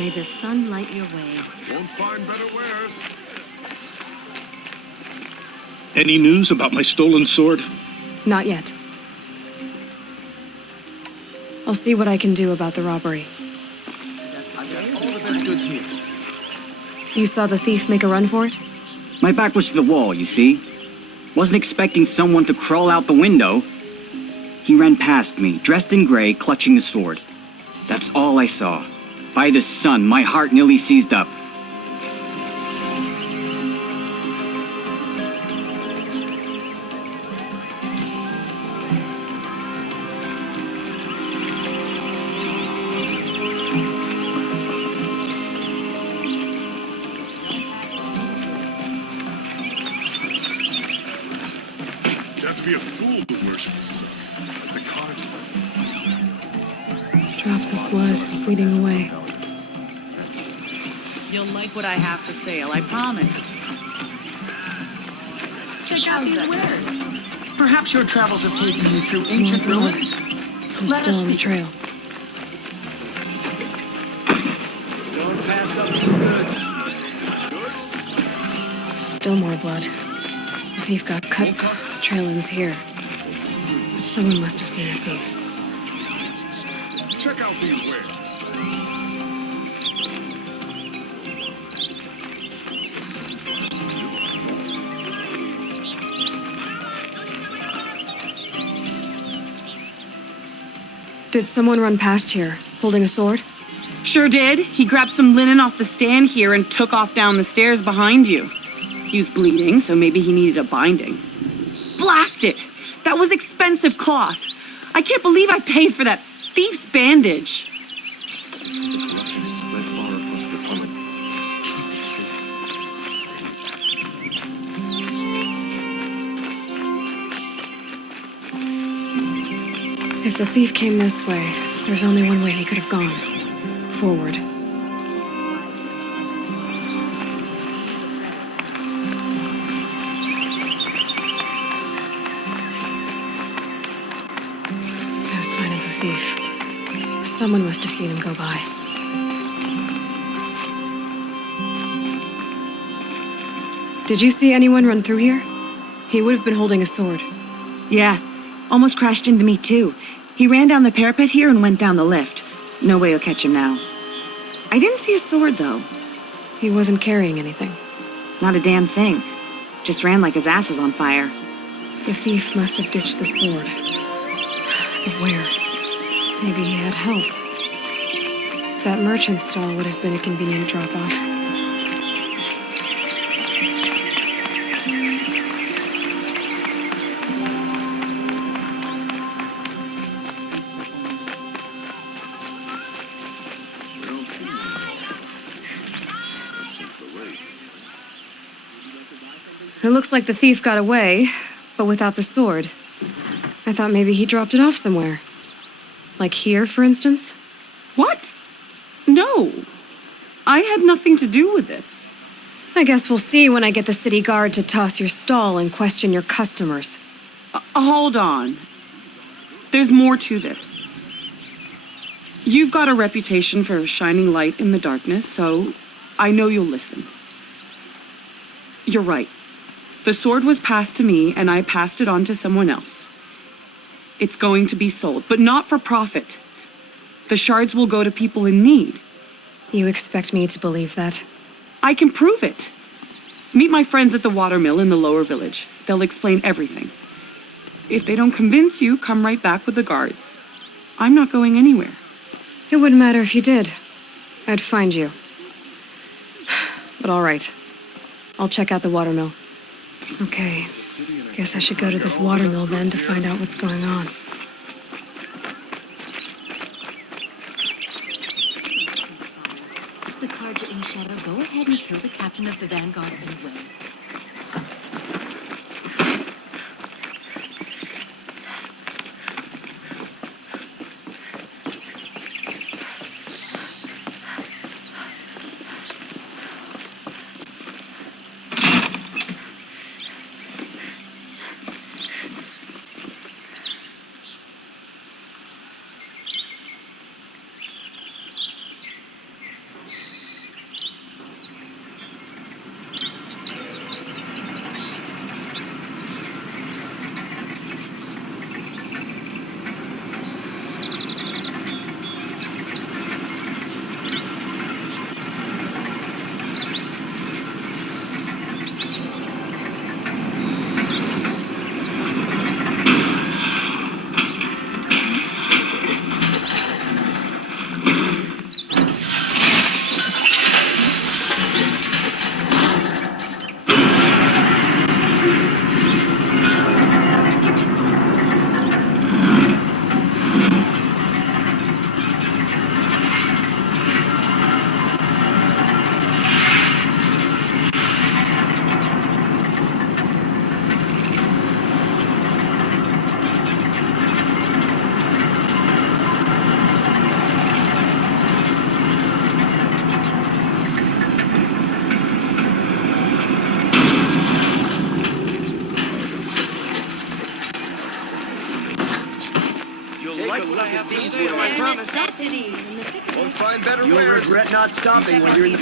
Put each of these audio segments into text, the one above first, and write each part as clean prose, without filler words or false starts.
May the sun light your way. Won't find better wares. Any news about my stolen sword? Not yet. I'll see what I can do about the robbery. I've got all the best goods here. You saw the thief make a run for it? My back was to the wall, you see. Wasn't expecting someone to crawl out the window. He ran past me, dressed in gray, clutching a sword. That's all I saw. By the sun, my heart nearly seized up. You have to be a fool to worship the card. Drops of blood bleeding away. You'll like what I have for sale, I promise. Check out these wares. Perhaps your travels have taken you through ancient More blood. ruins. I'm Let still us on the see. trail. Don't pass up these goods. Still more blood. The thief got cut. The trail ends here. But someone must have seen the thief. Check out these wares. Did someone run past here, holding a sword? Sure did. He grabbed some linen off the stand here and took off down the stairs behind you. He was bleeding, so maybe he needed a binding. Blast it! That was expensive cloth. I can't believe I paid for that thief's bandage. Corruption is spread far across the summit. If the thief came this way, there's only one way he could have gone. Forward. No sign of the thief. Someone must have seen him go by. Did you see anyone run through here? He would have been holding a sword. Yeah, almost crashed into me too. He ran down the parapet here and went down the lift. No way you'll catch him now. I didn't see a sword though. He wasn't carrying anything. Not a damn thing. Just ran like his ass was on fire. The thief must have ditched the sword. But where? Maybe he had help. That merchant stall would have been a convenient drop-off. We don't see them. That seems the way. It looks like the thief got away, but without the sword. I thought maybe he dropped it off somewhere. Like here, for instance? What? No. I had nothing to do with this. I guess we'll see when I get the city guard to toss your stall and question your customers. Hold on. There's more to this. You've got a reputation for shining light in the darkness, so I know you'll listen. You're right. The sword was passed to me, and I passed it on to someone else. It's going to be sold, but not for profit. The shards will go to people in need. You expect me to believe that? I can prove it. Meet my friends at the watermill in the lower village. They'll explain everything. If they don't convince you, come right back with the guards. I'm not going anywhere. It wouldn't matter if you did. I'd find you. But all right. I'll check out the watermill. Okay. Guess I should go to this watermill then to find out what's going on. The Carja in Shadow, go ahead and kill the captain of the Vanguard anyway. I promise. Won't find better You'll wares. regret not stopping when you're in the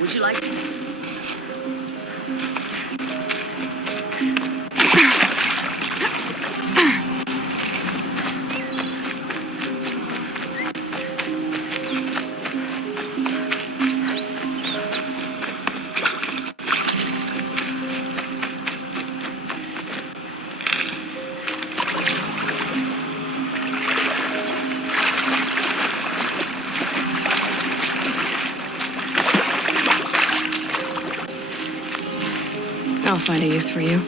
Would you like I'll find a use for you.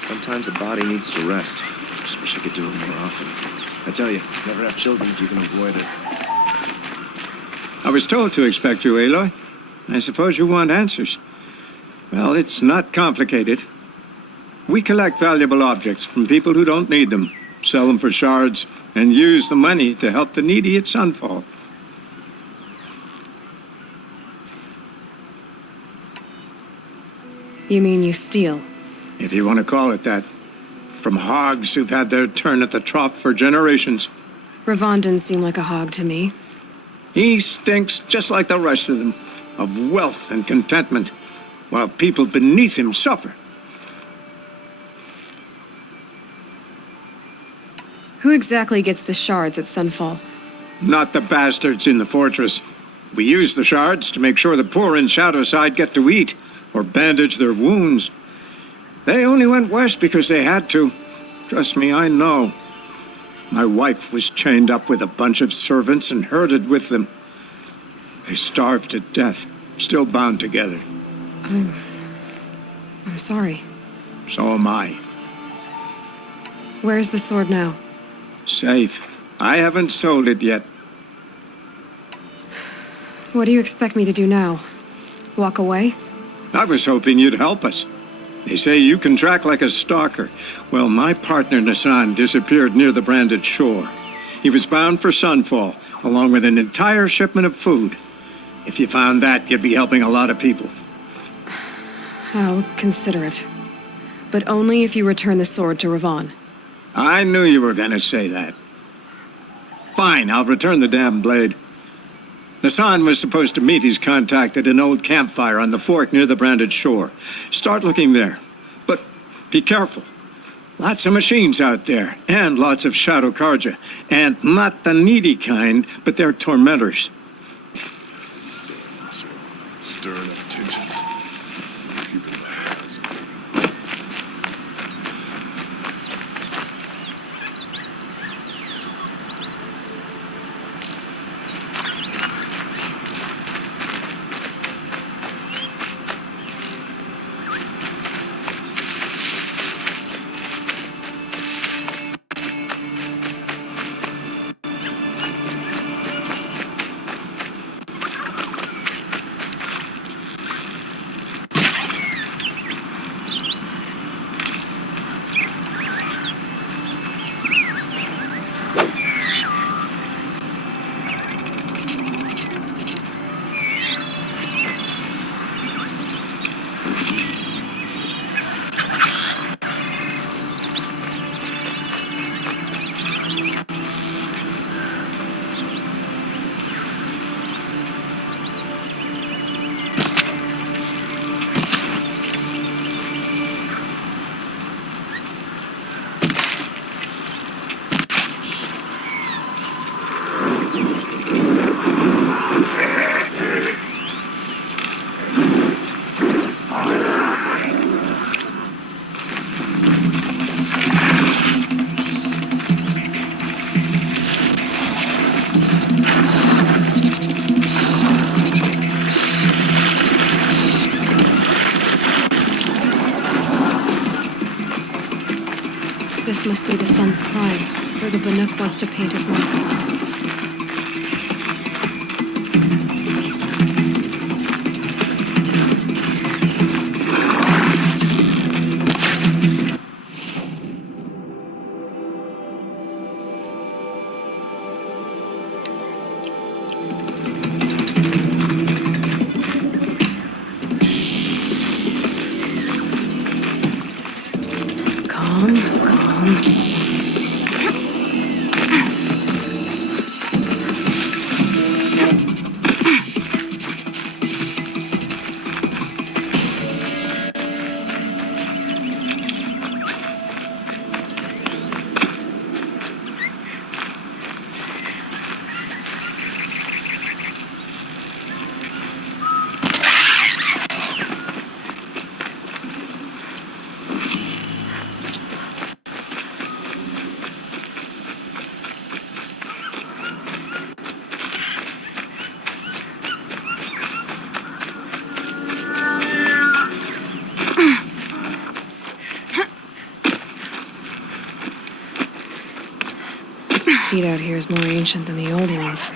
Sometimes a body needs to rest. Just wish I could do it more often. I tell you, never have children if you can avoid it. I was told to expect you, Aloy. I suppose you want answers. Well, it's not complicated. We collect valuable objects from people who don't need them, sell them for shards, and use the money to help the needy at Sunfall. You mean you steal? If you want to call it that. From hogs who've had their turn at the trough for generations. Ravon didn't seem like a hog to me. He stinks just like the rest of them, of wealth and contentment, while people beneath him suffer. Who exactly gets the shards at Sunfall? Not the bastards in the fortress. We use the shards to make sure the poor in Shadowside get to eat, or bandage their wounds. They only went west because they had to. Trust me, I know. My wife was chained up with a bunch of servants and herded with them. They starved to death, still bound together. I'm sorry. So am I. Where's the sword now? Safe. I haven't sold it yet. What do you expect me to do now? Walk away? I was hoping you'd help us. They say you can track like a stalker. Well, my partner Nassan disappeared near the branded shore. He was bound for Sunfall, along with an entire shipment of food. If you found that, you'd be helping a lot of people. I'll consider it. But only if you return the sword to Ravon. I knew you were gonna say that. Fine, I'll return the damn blade. Nassan was supposed to meet his contact at an old campfire on the fork near the branded shore. Start looking there. But be careful. Lots of machines out there, and lots of Shadow Karja. And not the needy kind, but they're tormentors. Stirring up tensions. People This must be the sun's climb. sure the Banuk wants to paint his mark. Calm, calm. Feet out here is more ancient than the old ones.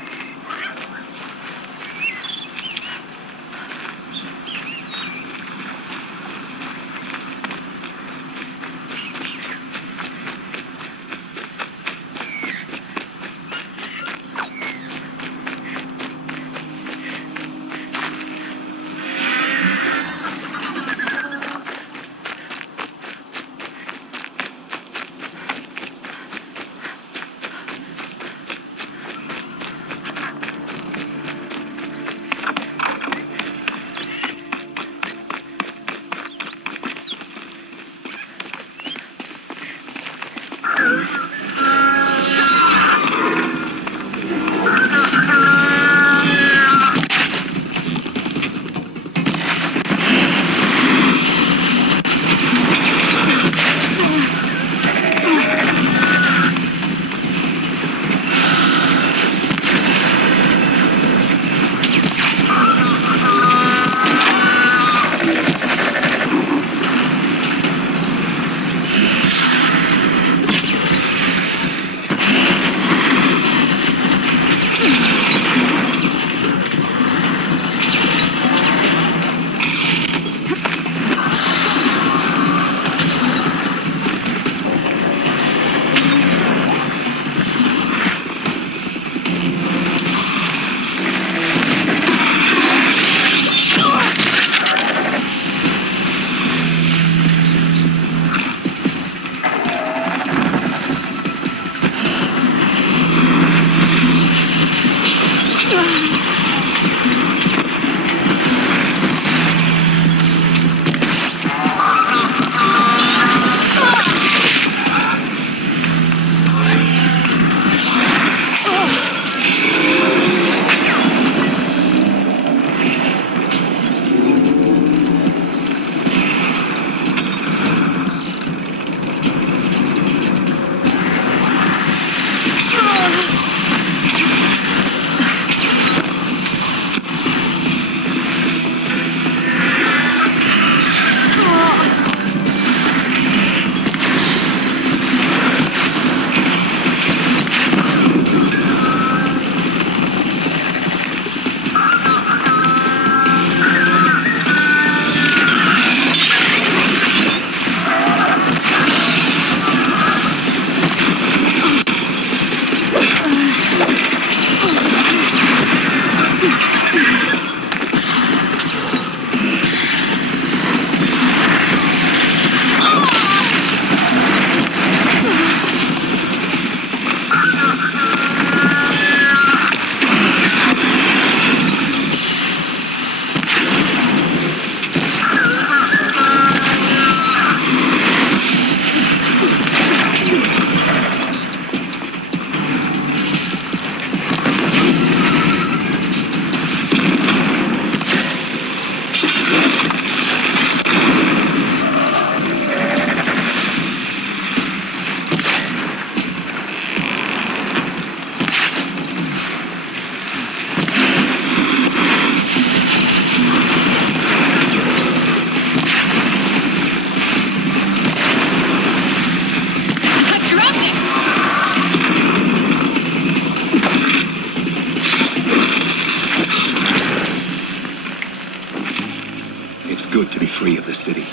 It's good to be free of the city.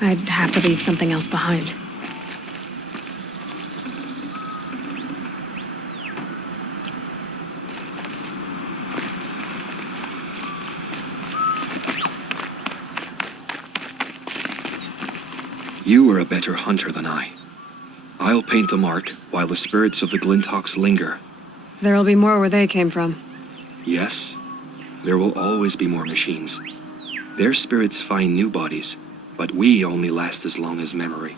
I'd have to leave something else behind. You are a better hunter than I. I'll paint the mark while the spirits of the Glinthawks linger. There'll be more where they came from. Yes, there will always be more machines. Their spirits find new bodies, but we only last as long as memory.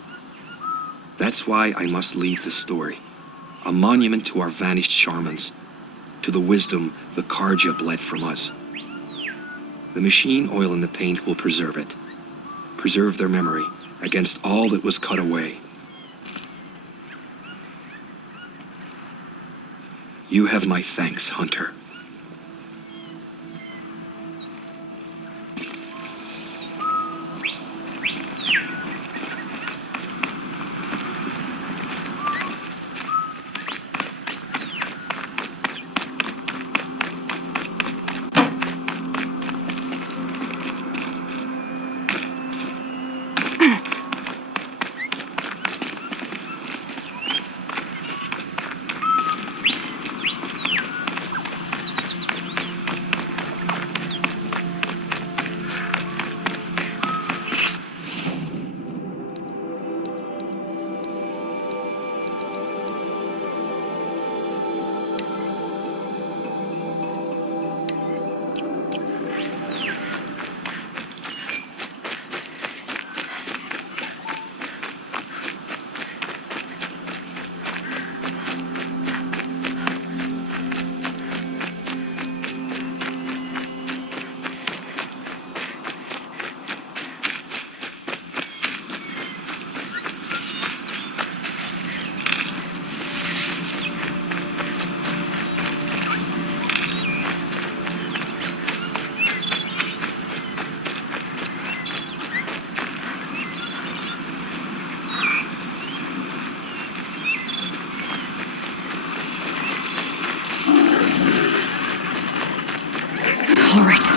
That's why I must leave this story. A monument to our vanished shamans, to the wisdom the Karja bled from us. The machine oil in the paint will preserve it. Preserve their memory against all that was cut away. You have my thanks, Hunter. All right.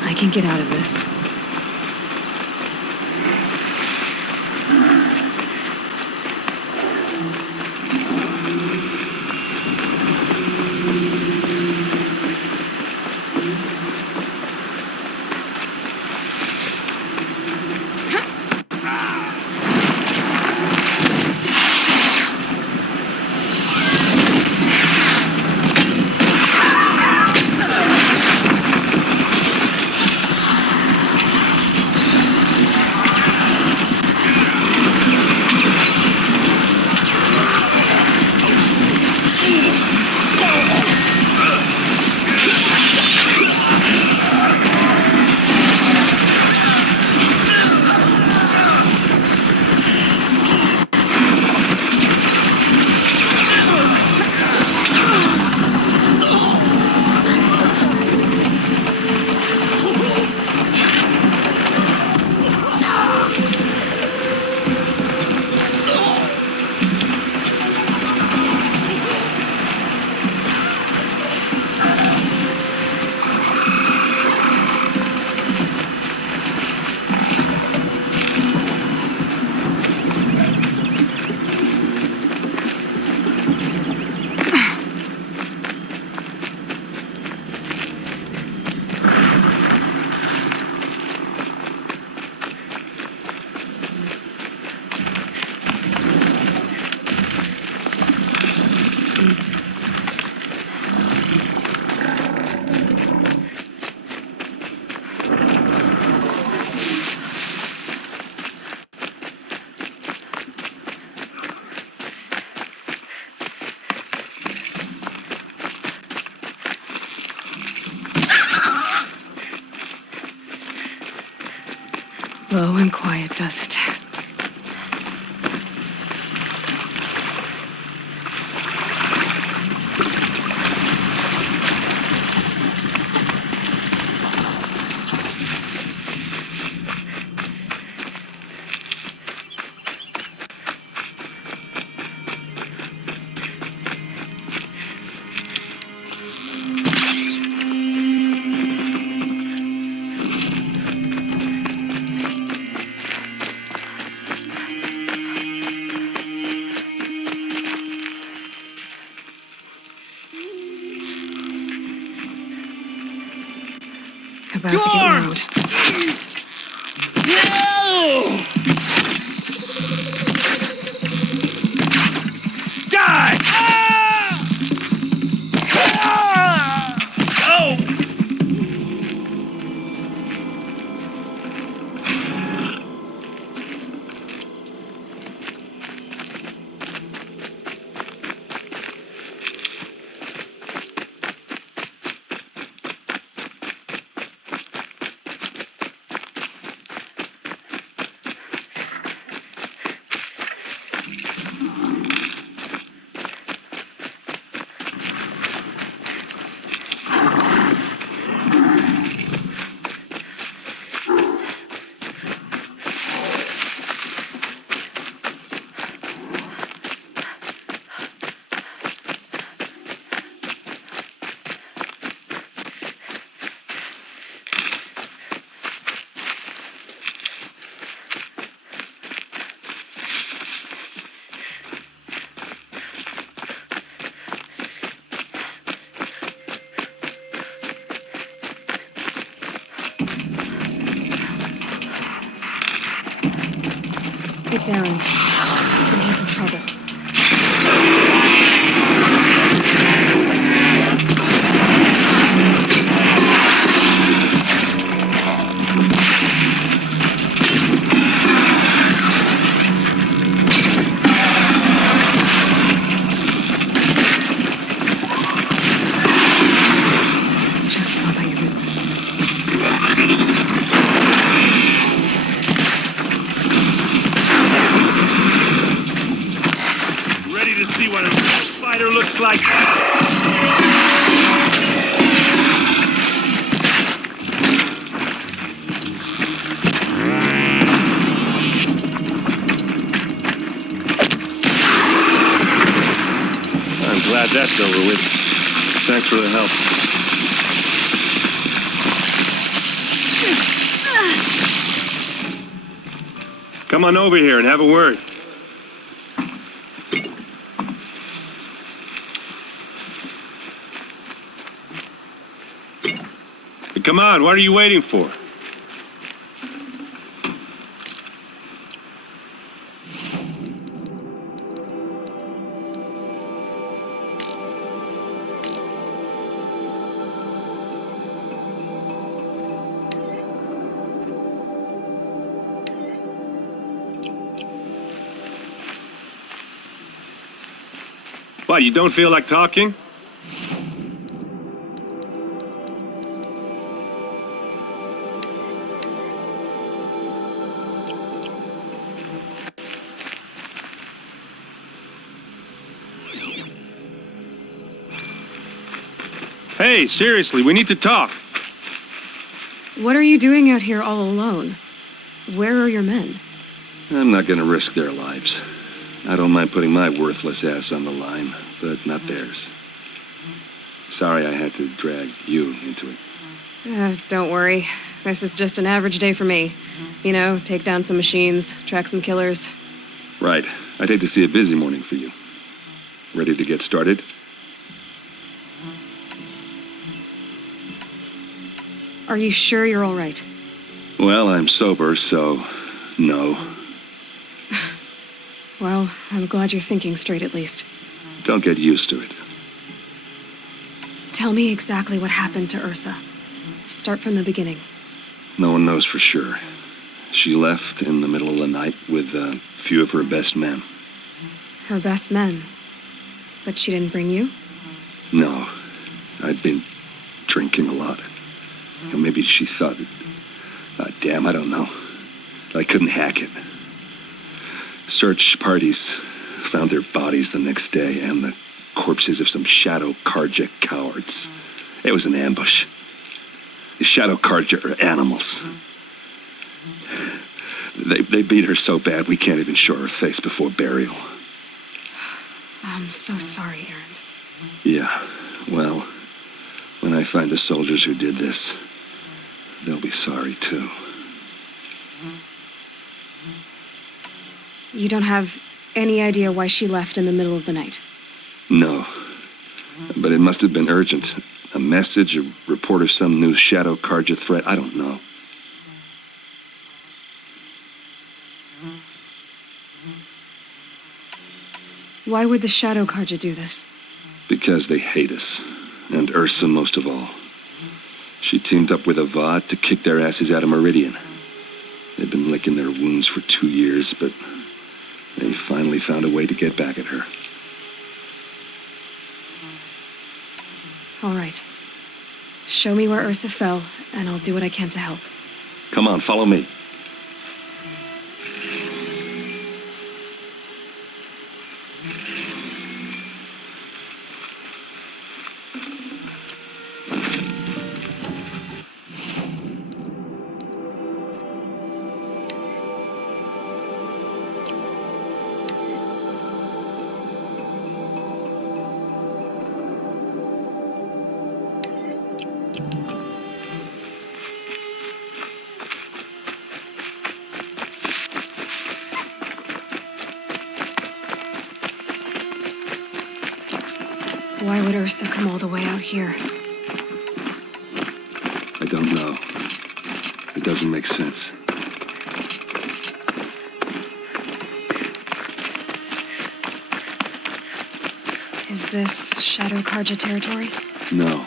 I can get out of this. Slow and quiet does it. About to get loud. It's Erend. And he's in trouble. Just go about your business. Ready to see what a real fighter looks like? I'm glad that's over with. Thanks for the help. Come on over here and have a word. Come on, what are you waiting for? What, you don't feel like talking? Hey, seriously, we need to talk. What are you doing out here all alone? Where are your men? I'm not gonna risk their lives. I don't mind putting my worthless ass on the line, but not theirs. Sorry I had to drag you into it. Don't worry. This is just an average day for me. You know, take down some machines, track some killers. Right. I'd hate to see a busy morning for you. Ready to get started? Are you sure you're all right? Well, I'm sober, so no. Well, I'm glad you're thinking straight at least. Don't get used to it. Tell me exactly what happened to Ursa. Start from the beginning. No one knows for sure. She left in the middle of the night with a few of her best men. Her best men? But she didn't bring you? No. I'd been drinking a lot. Or maybe she thought, damn, I don't know. I couldn't hack it. Search parties found their bodies the next day and the corpses of some Shadow Karja cowards. It was an ambush. The Shadow Karja are animals. They beat her so bad we can't even show her face before burial. I'm so sorry, Erend. Yeah, well, when I find the soldiers who did this, they'll be sorry too. You don't have any idea why she left in the middle of the night? No, but it must have been urgent. A message, a report of some new Shadow Karja threat, I don't know. Why would the Shadow Karja do this? Because they hate us, and Ursa most of all. She teamed up with Avad to kick their asses out of Meridian. They've been licking their wounds for 2 years, but they finally found a way to get back at her. All right. Show me where Ursa fell, and I'll do what I can to help. Come on, follow me. Why would Ursa come all the way out here? I don't know. It doesn't make sense. Is this Shadow Karja territory? No.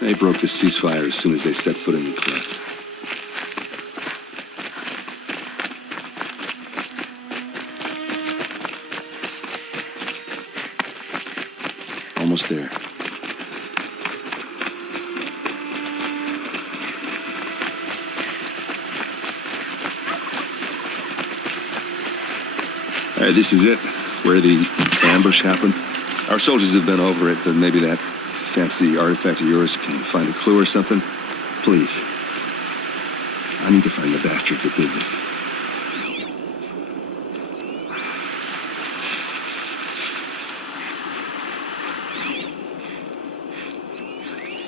They broke the ceasefire as soon as they set foot in the cleft. Almost there. All right, this is it, where the ambush happened. Our soldiers have been over it, but maybe that fancy artifact of yours can find a clue or something. Please. I need to find the bastards that did this.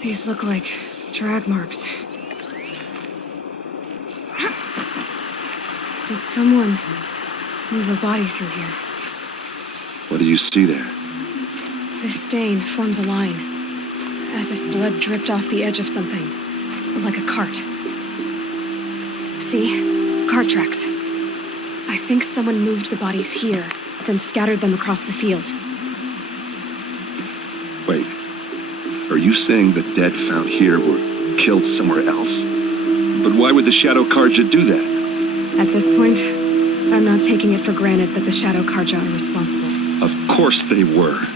These look like drag marks. Did someone move a body through here? What do you see there? This stain forms a line, as if blood dripped off the edge of something, like a cart. See? Cart tracks. I think someone moved the bodies here, then scattered them across the field. Wait. Are you saying the dead found here were killed somewhere else? But why would the Shadow Karja do that? At this point, I'm not taking it for granted that the Shadow Karja are responsible. Of course they were.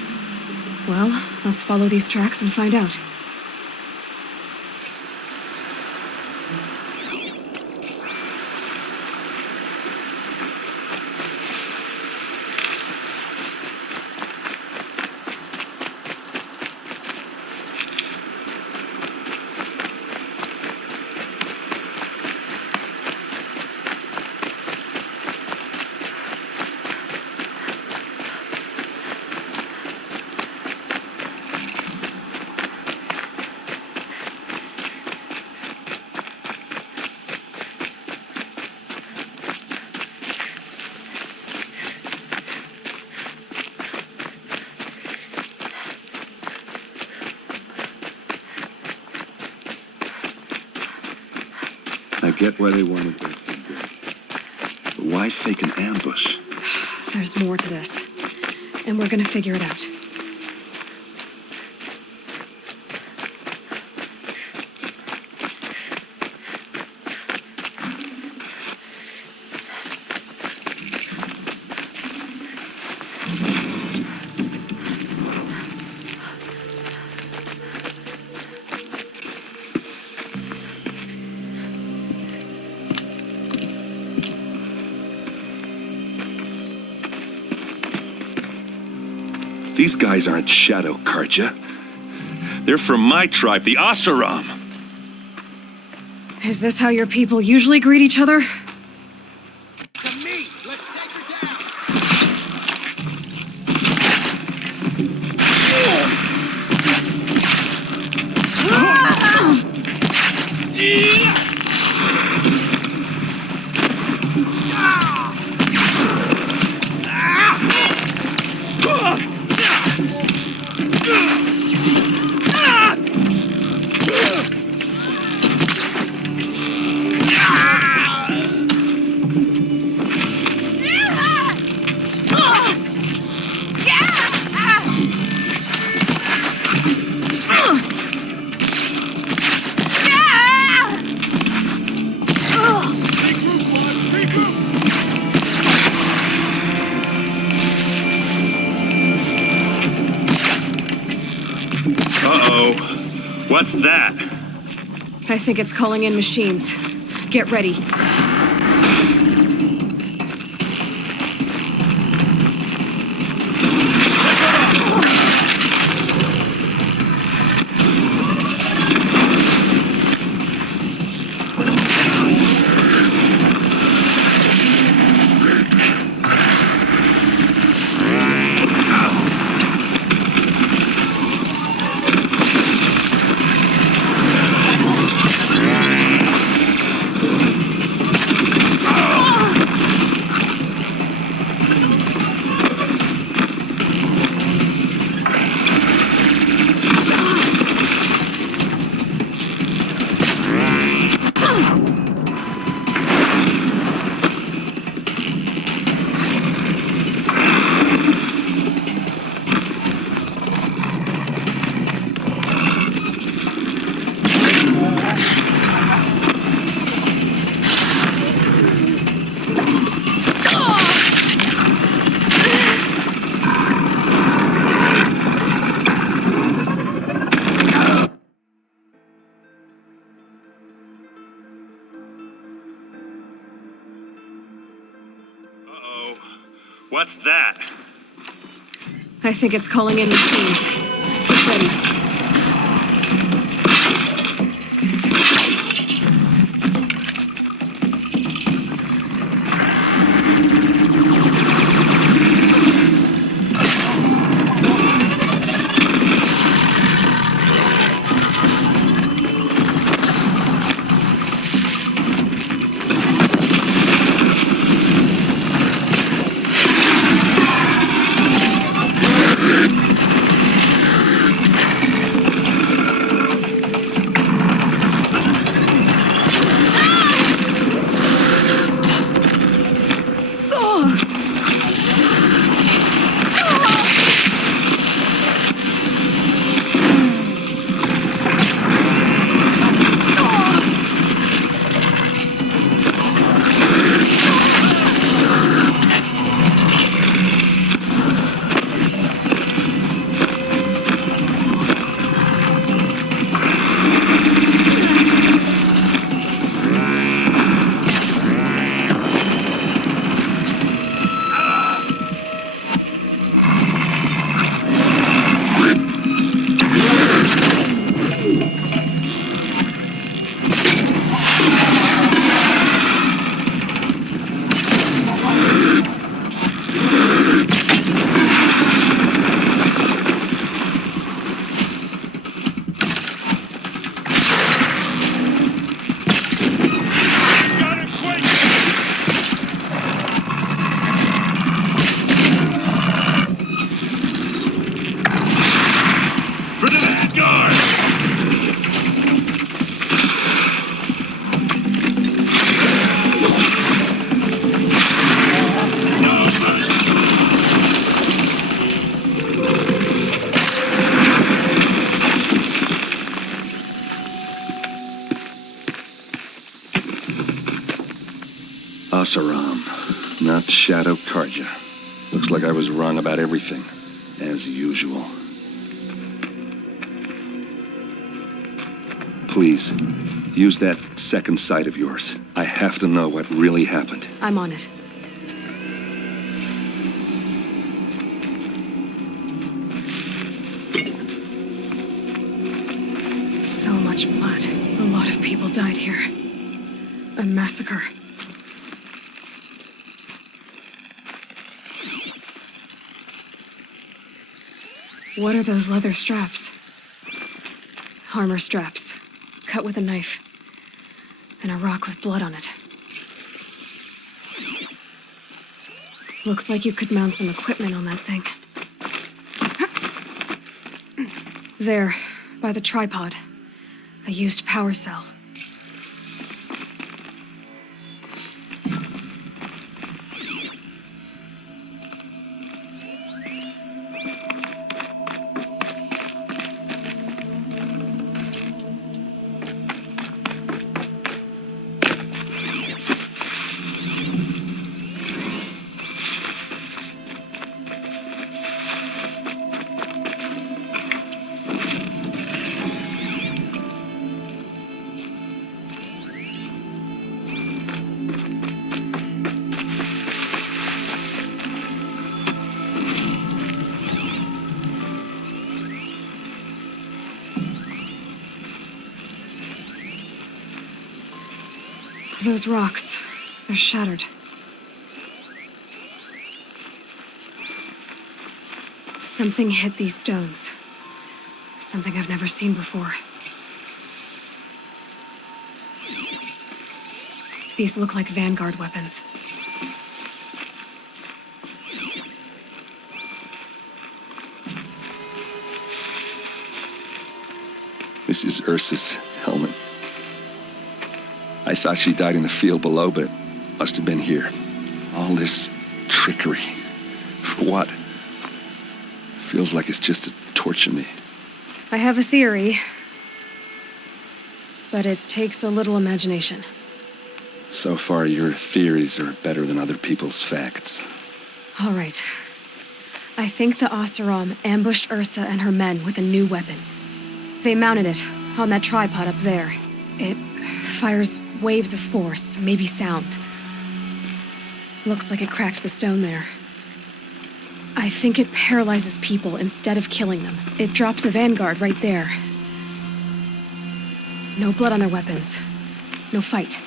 Well, let's follow these tracks and find out. I get why they wanted their kid dead. But why fake an ambush? There's more to this, and we're gonna figure it out. These guys aren't Shadow Karja. They're from my tribe, the Asaram. Is this how your people usually greet each other? Uh-oh. What's that? I think it's calling in machines. Get ready. Uh-oh. What's that? I think it's calling in machines. Get ready. Asaram, not Shadow Karja. Looks like I was wrong about everything, as usual. Please, use that second sight of yours. I have to know what really happened. I'm on it. much blood. A lot of people died here. A massacre. What are those leather straps? Armor straps, cut with a knife, and a rock with blood on it. Looks like you could mount some equipment on that thing. There, by the tripod. A used power cell. Those rocks, they're shattered. Something hit these stones. Something I've never seen before. These look like Vanguard weapons. This is Ursa's helmet. I thought she died in the field below, but must have been here. All this trickery. For what? Feels like it's just to torture me. I have a theory, but it takes a little imagination. So far, your theories are better than other people's facts. All right. I think the Oseram ambushed Ursa and her men with a new weapon. They mounted it on that tripod up there. It fires waves of force, maybe sound. Looks like it cracked the stone there. I think it paralyzes people instead of killing them. It dropped the Vanguard right there. No blood on their weapons. No fight.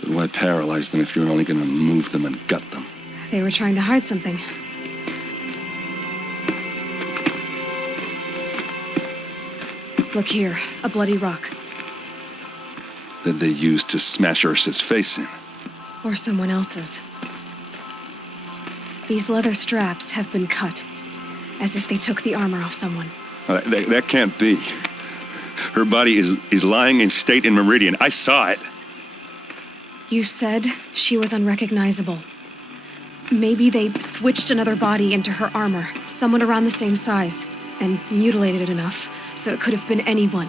But why paralyze them if you're only gonna move them and gut them? They were trying to hide something. Look here, a bloody rock. That they used to smash Ursa's face in. Or someone else's. These leather straps have been cut, as if they took the armor off someone. That can't be. Her body is lying in state in Meridian. I saw it. You said she was unrecognizable. Maybe they switched another body into her armor, someone around the same size, and mutilated it enough so it could have been anyone,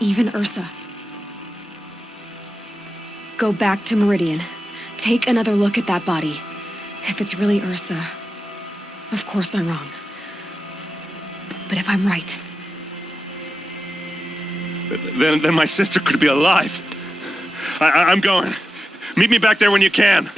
even Ursa. Go back to Meridian. Take another look at that body. If it's really Ursa, of course I'm wrong. But if I'm right... Then my sister could be alive. I'm going. Meet me back there when you can.